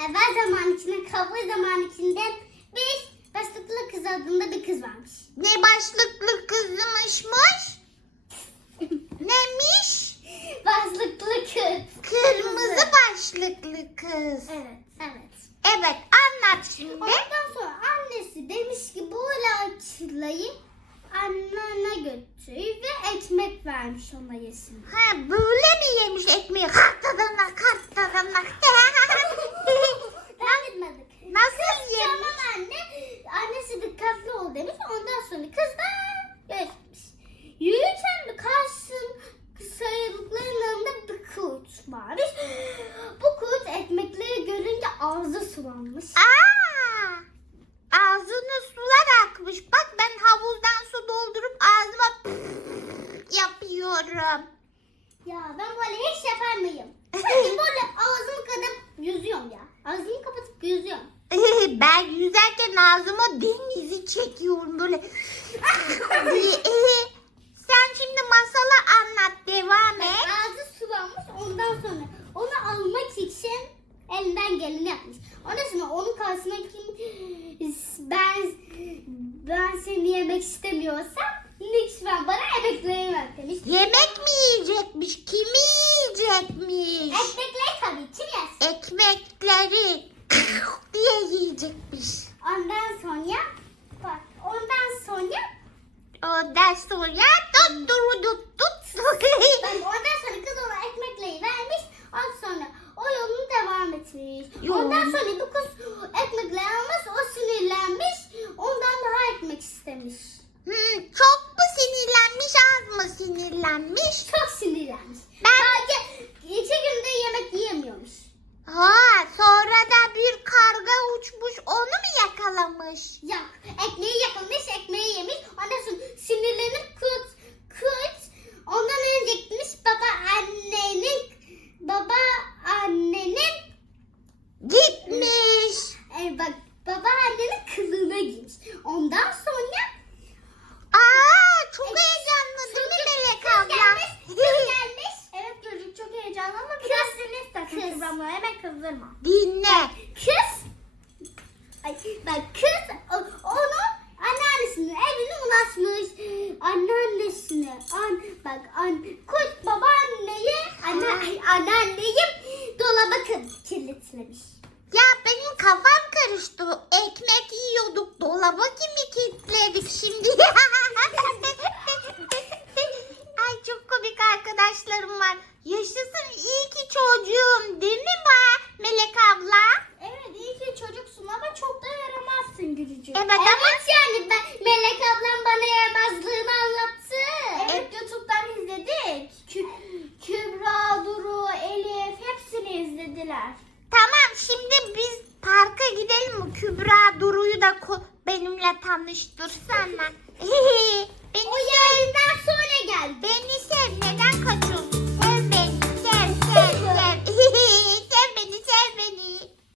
evvel zaman içinde, kabul zaman içinde bir başlıklı kız adında bir kız varmış. Ne başlıklı kızmışmış? Nemiş? Başlıklı kız. Kırmızı başlıklı kız. Evet, evet. Evet, anlat şimdi. Ondan sonra annesi demiş ki bu laçlayı annene götür ve ekmek vermiş ona yesin. Ha böyle mi yemiş ekmeği? Karttadan karttadan sulanmış. Aa! Ağzına sular akmış. Bak ben havuzdan su doldurup ağzıma yapıyorum. Ya ben böyle hiç yapar mıyım? Sanki böyle ağzımı kapatıp yüzüyorum ya. Ağzımı kapatıp yüzüyorum. ben yüzerken ağzıma denizi çekiyorum böyle. Sen şimdi masala anlat devam et. Ağzı sulanmış ondan sonra onu almak için elinden geleni yapmış. Sonra onun karşısına kim ben ben seni yemek istemiyorsam lütfen bana emekleri ver demiş. Yemek mi yiyecekmiş? Kimi yiyecekmiş? Ekmekleri tabii kim yersin? Ekmekleri diye yiyecekmiş. Ondan sonra bak ondan sonra Ondan sonra tut tut tut tut. ben ondan sonra kız ona ekmekleri vermiş. Ondan sonra o yolunu devam Yol. Ondan sonra bu kız ekmekleri almış o sinirlenmiş. Ondan daha ekmek istemiş. Hmm, çok mu sinirlenmiş az mı sinirlenmiş? Çok sinirlenmiş. Ben- Sadece iki günde yemek yiyemiyormuş. Ha sonra da bir karga uçmuş onu mu yakalamış? Yok. Ekmeği yakılmış, ekmeği yemiş. Ondan sonra Aa çok heyecanlı değil mi Melek kız abla? gelmiş, kız gelmiş. Evet çocuk çok heyecanlı ama biraz sinir takın Kız. Hemen kızdırma. Dinle. Kız Ay, bak kız var. Yaşasın iyi ki çocuğum değil mi ba Melek abla? Evet iyi ki çocuksun ama çok da yaramazsın Gülücük. Evet, evet ama- yani ben, Melek ablam bana yaramazlığını anlattı. Evet YouTube'dan izledik. Kü- Kübra, Duru, Elif hepsini izlediler. Tamam şimdi biz parka gidelim mi? Kübra Duru'yu da benimle tanıştırsana.